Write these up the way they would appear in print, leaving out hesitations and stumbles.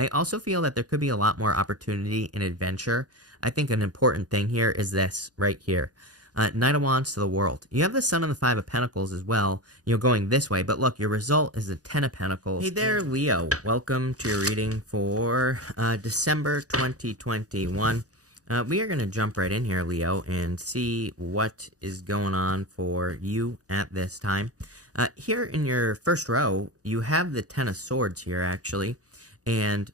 I also feel that there could be a lot more opportunity and adventure. I think an important thing here is this right here. Knight of Wands to the World. You have the Sun and the Five of Pentacles as well, going this way. But look, your result is the Ten of Pentacles. Hey there, Leo. Welcome to your reading for December 2021. We are going to jump right in here, Leo, and see what is going on for you at this time. Here in your first row, you have the Ten of Swords here, actually. And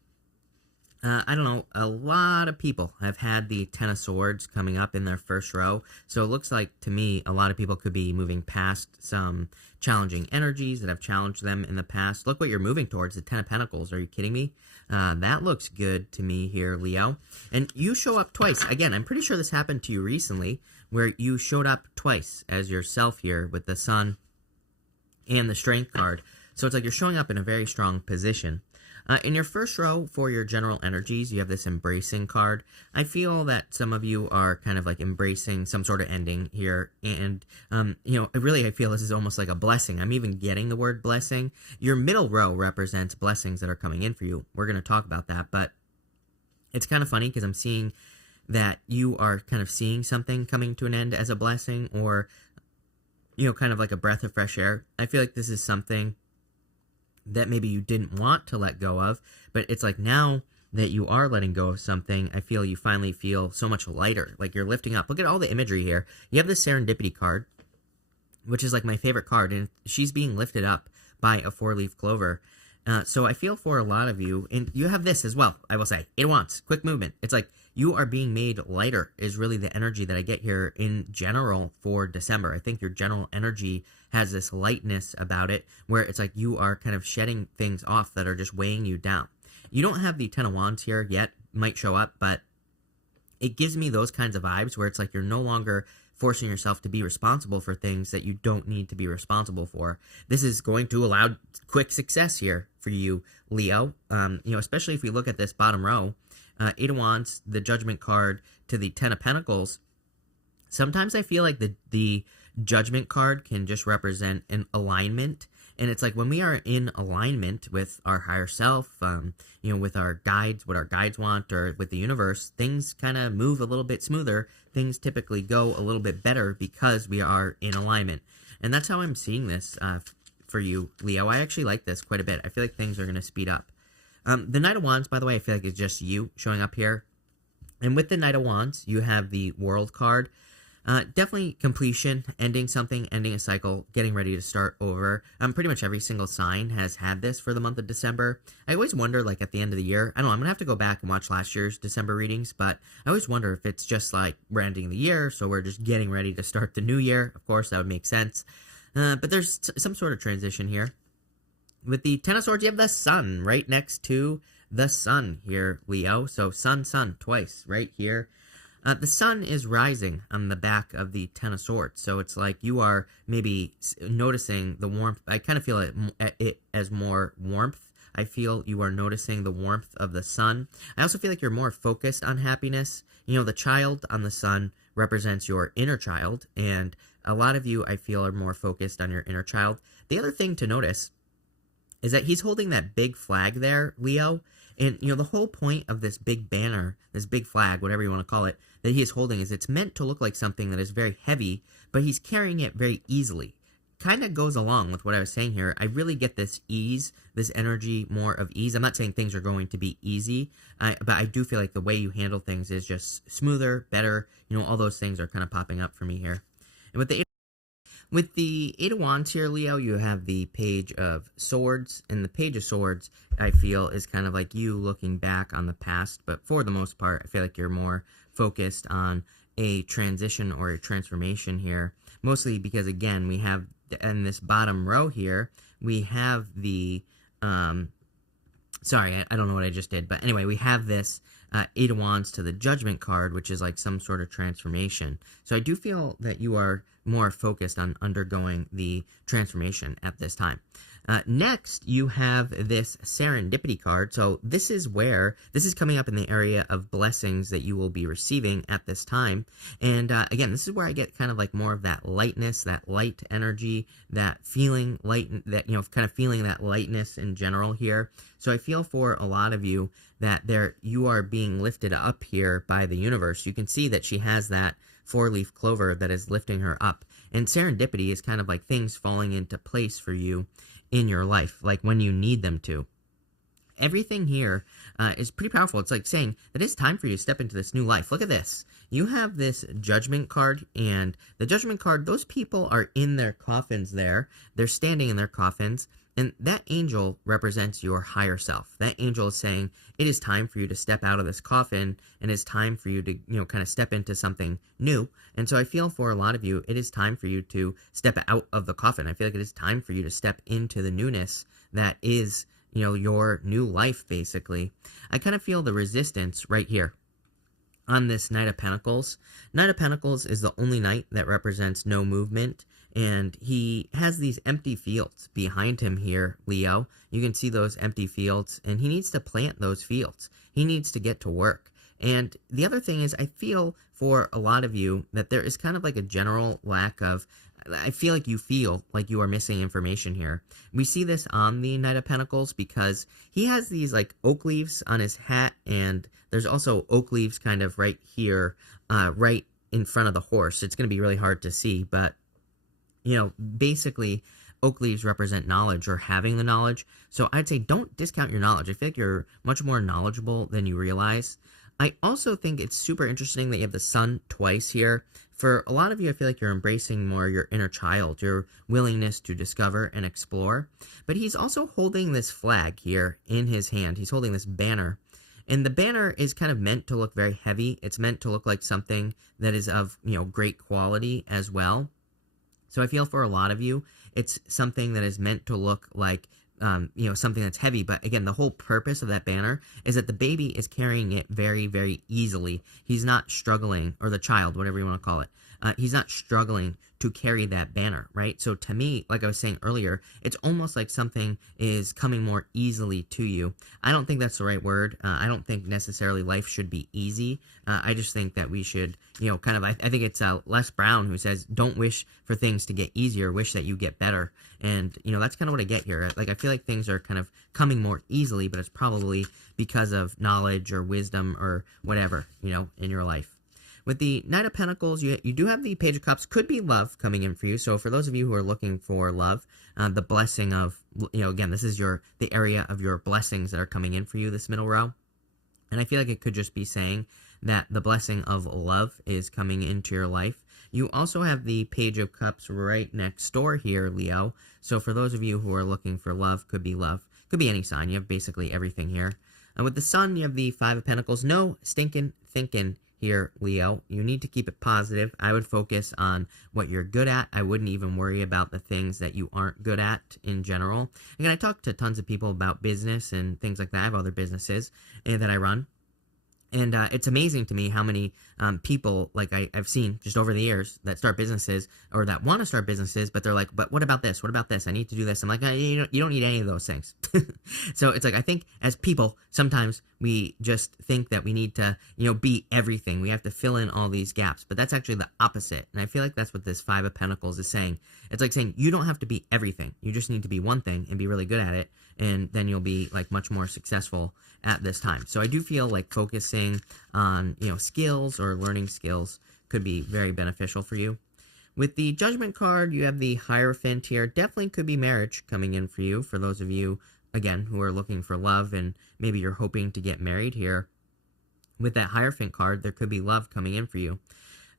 I don't know, a lot of people have had the Ten of Swords coming up in their first row. So it looks like, to me, a lot of people could be moving past some challenging energies that have challenged them in the past. Look what you're moving towards, the Ten of Pentacles. Are you kidding me? That looks good to me here, Leo. And you show up twice. Again, I'm pretty sure this happened to you recently, where you showed up twice as yourself here with the Sun and the Strength card. So it's like you're showing up in a very strong position. In your first row, for your general energies, you have this Embracing card. I feel that some of you are kind of like embracing some sort of ending here. And, really, I feel this is almost like a blessing. I'm even getting the word blessing. Your middle row represents blessings that are coming in for you. We're going to talk about that. But it's kind of funny because I'm seeing that you are kind of seeing something coming to an end as a blessing, or, kind of like a breath of fresh air. I feel like this is something that maybe you didn't want to let go of, but it's like now that you are letting go of something, I feel you finally feel so much lighter, like you're lifting up. Look at all the imagery here. You have the Serendipity card, which is like my favorite card, and she's being lifted up by a four-leaf clover. So I feel for a lot of you, and you have this as well, I will say. It wants quick movement. It's like you are being made lighter is really the energy that I get here in general for December. I think your general energy has this lightness about it, where it's like you are kind of shedding things off that are just weighing you down. You don't have the Ten of Wands here yet, might show up, but it gives me those kinds of vibes where it's like you're no longer forcing yourself to be responsible for things that you don't need to be responsible for. This is going to allow quick success here for you, Leo. Especially if we look at this bottom row, Eight of Wands, the Judgment card to the Ten of Pentacles. Sometimes I feel like the Judgment card can just represent an alignment. And it's like when we are in alignment with our higher self, with our guides, what our guides want, or with the universe, things kind of move a little bit smoother. Things typically go a little bit better because we are in alignment. And that's how I'm seeing this for you, Leo. I actually like this quite a bit. I feel like things are going to speed up. The Knight of Wands, by the way, I feel like it's just you showing up here. And with the Knight of Wands, you have the World card. Definitely completion, ending something, ending a cycle, getting ready to start over. Pretty much every single sign has had this for the month of December. I always wonder, like, at the end of the year, I don't know, I'm going to have to go back and watch last year's December readings, but I always wonder if it's just, like, we're ending the year, so we're just getting ready to start the new year. Of course, that would make sense. But there's some sort of transition here. With the Ten of Swords, you have the Sun right next to the Sun here, Leo. So Sun, Sun, twice right here. The Sun is rising on the back of the Ten of Swords, so it's like you are maybe noticing the warmth. I kind of feel it as more warmth. I feel you are noticing the warmth of the Sun. I also feel like you're more focused on happiness. The child on the Sun represents your inner child, and a lot of you, I feel, are more focused on your inner child. The other thing to notice is that he's holding that big flag there, Leo. And, the whole point of this big banner, this big flag, whatever you want to call it, that he is holding is it's meant to look like something that is very heavy, but he's carrying it very easily. Kind of goes along with what I was saying here. I really get this ease, this energy more of ease. I'm not saying things are going to be easy, but I do feel like the way you handle things is just smoother, better. All those things are kind of popping up for me here. And with the Eight of Wands here, Leo, you have the Page of Swords. And the Page of Swords, I feel, is kind of like you looking back on the past. But for the most part, I feel like you're more focused on a transition or a transformation here. Mostly because, again, we have, in this bottom row here, we have the, sorry, I don't know what I just did. But anyway, we have this Eight of Wands to the Judgment card, which is like some sort of transformation. So I do feel that you are more focused on undergoing the transformation at this time. Next, you have this serendipity card. So this is coming up in the area of blessings that you will be receiving at this time. And again, this is where I get kind of like more of that lightness, that light energy, that feeling light, that, kind of feeling that lightness in general here. So I feel for a lot of you that you are being lifted up here by the universe. You can see that she has that 4-leaf clover that is lifting her up. And serendipity is kind of like things falling into place for you in your life, like when you need them to. Everything here is pretty powerful. It's like saying that it's time for you to step into this new life. Look at this. You have this Judgment card, and the Judgment card, those people are in their coffins there. They're standing in their coffins, and that angel represents your higher self. That angel is saying it is time for you to step out of this coffin, and it's time for you to, kind of step into something new. And so I feel for a lot of you, it is time for you to step out of the coffin. I feel like it is time for you to step into the newness that is, your new life, basically. I kind of feel the resistance right here on this Knight of Pentacles. Knight of Pentacles is the only knight that represents no movement, and he has these empty fields behind him here, Leo. You can see those empty fields, and he needs to plant those fields. He needs to get to work. And the other thing is, I feel for a lot of you that there is kind of like a general lack of, I feel like you are missing information here. We see this on the Knight of Pentacles because he has these like oak leaves on his hat, and there's also oak leaves kind of right here, right in front of the horse. It's going to be really hard to see, but, basically oak leaves represent knowledge or having the knowledge. So I'd say don't discount your knowledge. I feel like you're much more knowledgeable than you realize. I also think it's super interesting that you have the sun twice here. For a lot of you, I feel like you're embracing more your inner child, your willingness to discover and explore. But he's also holding this flag here in his hand. He's holding this banner. And the banner is kind of meant to look very heavy. It's meant to look like something that is of, great quality as well. So I feel for a lot of you, it's something that is meant to look like something that's heavy. But again, the whole purpose of that banner is that the baby is carrying it very, very easily. He's not struggling, or the child, whatever you want to call it. He's not struggling to carry that banner, right? So to me, like I was saying earlier, it's almost like something is coming more easily to you. I don't think that's the right word. I don't think necessarily life should be easy. I just think that we should, I think it's Les Brown who says, don't wish for things to get easier, wish that you get better. And, that's kind of what I get here. Like, I feel like things are kind of coming more easily, but it's probably because of knowledge or wisdom or whatever, in your life. With the Knight of Pentacles, you do have the Page of Cups. Could be love coming in for you. So for those of you who are looking for love, the blessing of, again, this is the area of your blessings that are coming in for you, this middle row. And I feel like it could just be saying that the blessing of love is coming into your life. You also have the Page of Cups right next door here, Leo. So for those of you who are looking for love, could be any sign. You have basically everything here. And with the Sun, you have the Five of Pentacles. No stinking thinking here, Leo. You need to keep it positive. I would focus on what you're good at. I wouldn't even worry about the things that you aren't good at in general. Again, I talk to tons of people about business and things like that. I have other businesses that I run. And it's amazing to me how many people, like I've seen just over the years, that start businesses or that want to start businesses, but they're like, but what about this? What about this? I need to do this. I'm like, you don't need any of those things. So it's like, I think as people, sometimes we just think that we need to, be everything. We have to fill in all these gaps, but that's actually the opposite. And I feel like that's what this Five of Pentacles is saying. It's like saying you don't have to be everything. You just need to be one thing and be really good at it. And then you'll be like much more successful at this time. So I do feel like focusing on, skills or learning skills could be very beneficial for you. With the Judgment card, you have the Hierophant here. Definitely could be marriage coming in for you. For those of you, again, who are looking for love and maybe you're hoping to get married here. With that Hierophant card, there could be love coming in for you.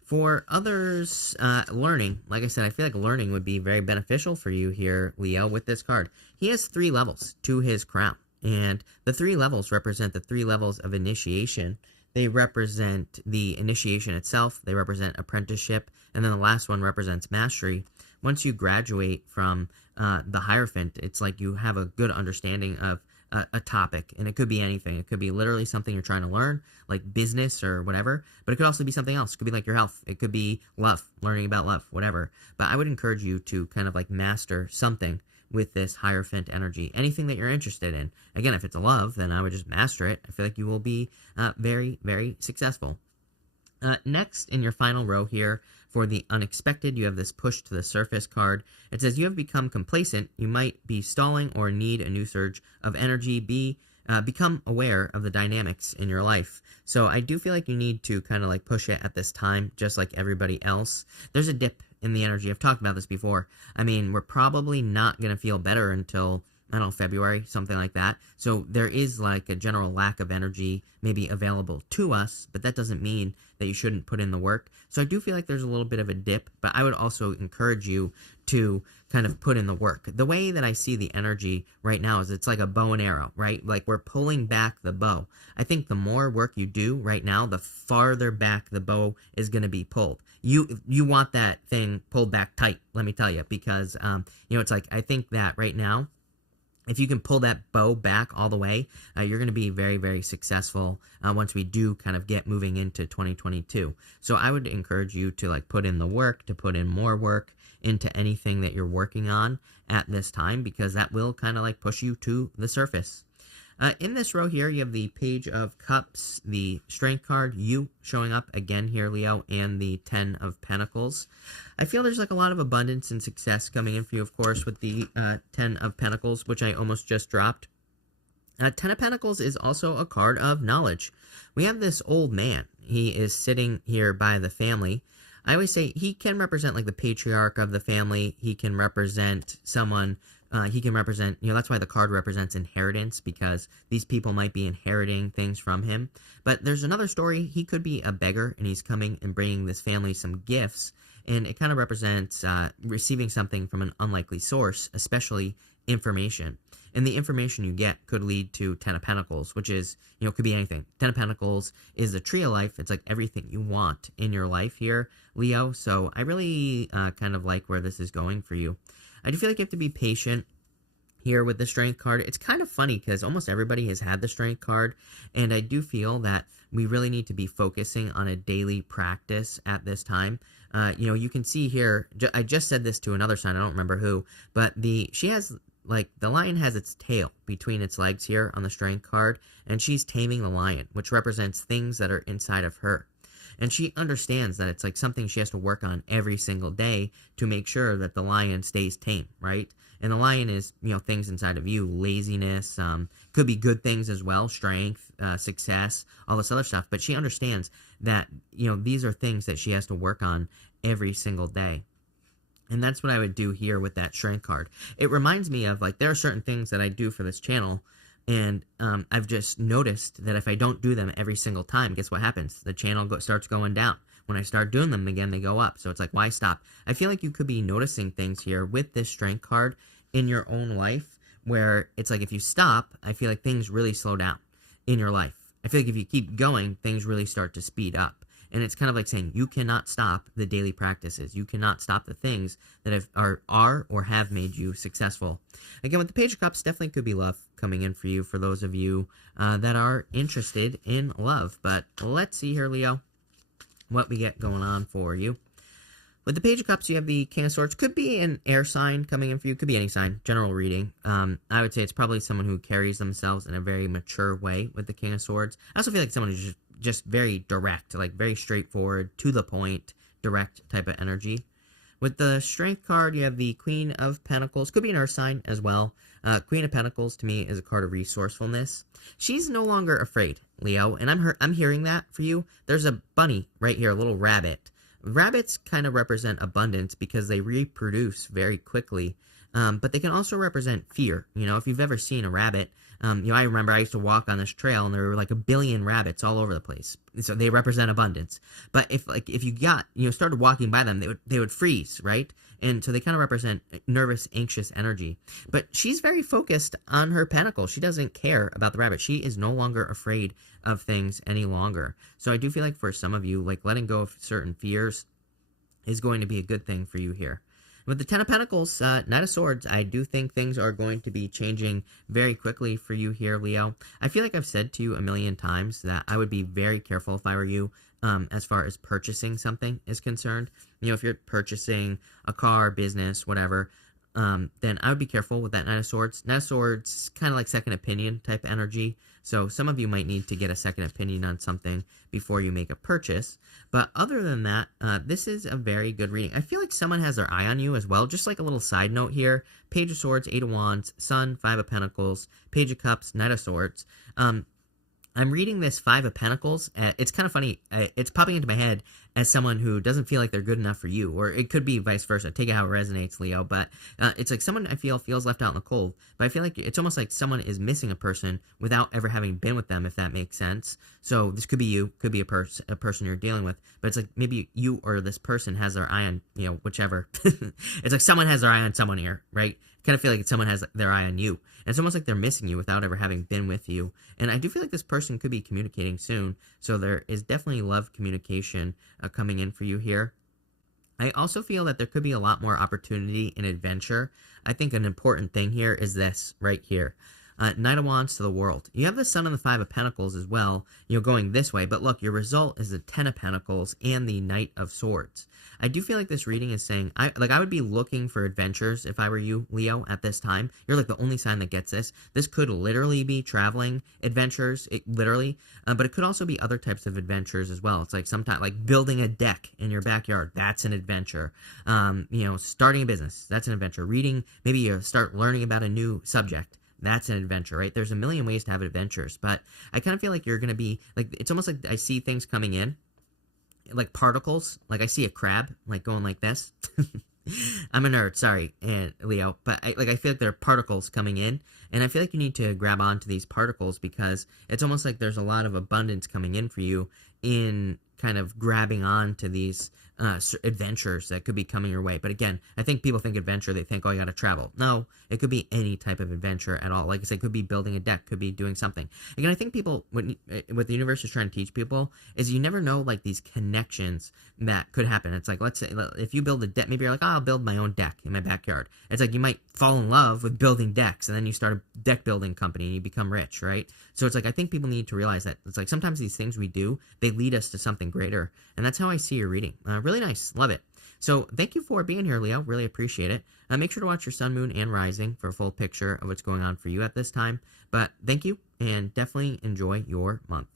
For others, learning, like I said, I feel like learning would be very beneficial for you here, Leo, with this card. He has 3 levels to his crown, and the 3 levels represent the 3 levels of initiation. They represent the initiation itself, they represent apprenticeship, and then the last one represents mastery. Once you graduate from the Hierophant, it's like you have a good understanding of a topic, and it could be anything. It could be literally something you're trying to learn, like business or whatever, but it could also be something else. It could be like your health. It could be love, learning about love, whatever. But I would encourage you to kind of like master something with this Hierophant energy. Anything that you're interested in. Again, if it's a love, then I would just master it. I feel like you will be very, very successful. Next, in your final row here, for the unexpected, you have this push to the surface card. It says you have become complacent. You might be stalling or need a new surge of energy. Become aware of the dynamics in your life. So I do feel like you need to kind of like push it at this time, just like everybody else. There's a dip in the energy. I've talked about this before. I mean, we're probably not going to feel better until, I don't know, February, something like that. So there is like a general lack of energy maybe available to us, but that doesn't mean that you shouldn't put in the work. So I do feel like there's a little bit of a dip, but I would also encourage you to kind of put in the work. The way that I see the energy right now is it's like a bow and arrow, right? Like we're pulling back the bow. I think the more work you do right now, the farther back the bow is going to be pulled. You want that thing pulled back tight, let me tell you, because, it's like, I think that right now, if you can pull that bow back all the way, you're going to be very, very successful once we do kind of get moving into 2022. So I would encourage you to like put in the work, to put in more work into anything that you're working on at this time, because that will kind of like push you to the surface. In this row here, you have the Page of Cups, the Strength card, you showing up again here, Leo, and the 10 of Pentacles. I feel there's like a lot of abundance and success coming in for you, of course, with the 10 of Pentacles, which I almost just dropped. 10 of Pentacles is also a card of knowledge. We have this old man. He is sitting here by the family. I always say he can represent like the patriarch of the family. He can represent someone. He can represent, that's why the card represents inheritance, because these people might be inheriting things from him. But there's another story. He could be a beggar, and he's coming and bringing this family some gifts, and it kind of represents receiving something from an unlikely source, especially information. And the information you get could lead to 10 of Pentacles, which is, could be anything. 10 of Pentacles is the tree of life. It's like everything you want in your life here, Leo. So I really kind of like where this is going for you. I do feel like you have to be patient here with the Strength card. It's kind of funny because almost everybody has had the Strength card, and I do feel that we really need to be focusing on a daily practice at this time. You can see here, I just said this to another sign, I don't remember who, but she has, like, the lion has its tail between its legs here on the Strength card, and she's taming the lion, which represents things that are inside of her. And she understands that it's like something she has to work on every single day to make sure that the lion stays tame, right? And the lion is, things inside of you, laziness, could be good things as well, strength, success, all this other stuff. But she understands that, these are things that she has to work on every single day. And that's what I would do here with that Strength card. It reminds me of, like, there are certain things that I do for this channel, and I've just noticed that if I don't do them every single time, guess what happens? The channel starts going down. When I start doing them again, they go up. So it's like, why stop? I feel like you could be noticing things here with this Strength card in your own life, where it's like if you stop, I feel like things really slow down in your life. I feel like if you keep going, things really start to speed up. And it's kind of like saying you cannot stop the daily practices. You cannot stop the things that are or have made you successful. Again, with the Page of Cups, definitely could be love coming in for you, for those of you that are interested in love. But let's see here, Leo, what we get going on for you. With the Page of Cups, you have the King of Swords. Could be an air sign coming in for you. Could be any sign. General reading. I would say it's probably someone who carries themselves in a very mature way with the King of Swords. I also feel like someone who's just very direct, like very straightforward, to the point, direct type of energy. With the Strength card, you have the Queen of Pentacles. Could be an earth sign as well. Queen of Pentacles, to me, is a card of resourcefulness. She's no longer afraid, Leo, and I'm hearing that for you. There's a bunny right here, a little rabbit. Rabbits kind of represent abundance because they reproduce very quickly, but they can also represent fear. If you've ever seen a rabbit, I remember I used to walk on this trail, and there were like 1 billion rabbits all over the place. So they represent abundance. But if you got, started walking by them, they would freeze, right? And so they kind of represent nervous, anxious energy. But she's very focused on her pentacle. She doesn't care about the rabbit. She is no longer afraid of things any longer. So I do feel like for some of you, like letting go of certain fears is going to be a good thing for you here. With the 10 of Pentacles, Knight of Swords, I do think things are going to be changing very quickly for you here, Leo. I feel like I've said to you a million times that I would be very careful if I were you as far as purchasing something is concerned. If you're purchasing a car, business, whatever, then I would be careful with that Knight of Swords. Knight of Swords, kind of like second opinion type energy. So some of you might need to get a second opinion on something before you make a purchase. But other than that, this is a very good reading. I feel like someone has their eye on you as well. Just like a little side note here. Page of Swords, Eight of Wands, Sun, Five of Pentacles, Page of Cups, Knight of Swords. I'm reading this Five of Pentacles. It's kind of funny. It's popping into my head as someone who doesn't feel like they're good enough for you, or it could be vice versa. Take it how it resonates, Leo. But it's like someone I feel feels left out in the cold. But I feel like it's almost like someone is missing a person without ever having been with them, if that makes sense. So this could be you, could be a person you're dealing with. But it's like maybe you or this person has their eye on, whichever. It's like someone has their eye on someone here, right? Kind of feel like someone has their eye on you. And it's almost like they're missing you without ever having been with you. And I do feel like this person could be communicating soon. So there is definitely love communication coming in for you here. I also feel that there could be a lot more opportunity and adventure. I think an important thing here is this right here. Knight of Wands to the world. You have the Sun and the Five of Pentacles as well, going this way. But look, your result is the Ten of Pentacles and the Knight of Swords. I do feel like this reading is saying, I would be looking for adventures if I were you, Leo, at this time. You're like the only sign that gets this. This could literally be traveling adventures, literally, but it could also be other types of adventures as well. It's like sometimes like building a deck in your backyard. That's an adventure. Starting a business. That's an adventure. Reading, maybe you start learning about a new subject. That's an adventure, right? There's a million ways to have adventures, but I kind of feel like you're going to be, like, it's almost like I see things coming in, like particles. Like I see a crab, like going like this. I'm a nerd, sorry, Leo, but I feel like there are particles coming in, and I feel like you need to grab onto these particles because it's almost like there's a lot of abundance coming in for you in kind of grabbing on to these adventures that could be coming your way. But again, I think people think adventure, they think, oh, you got to travel. No, it could be any type of adventure at all. Like I said, it could be building a deck, could be doing something. Again, I think people, what the universe is trying to teach people is you never know, like, these connections that could happen. It's like, let's say, if you build a deck, maybe you're like, oh, I'll build my own deck in my backyard. It's like you might fall in love with building decks, and then you start a deck building company and you become rich, right? So it's like, I think people need to realize that it's like sometimes these things we do, they lead us to something greater. And that's how I see your reading. Really nice. Love it. So thank you for being here, Leo. Really appreciate it. Make sure to watch your sun, moon, and rising for a full picture of what's going on for you at this time. But thank you, and definitely enjoy your month.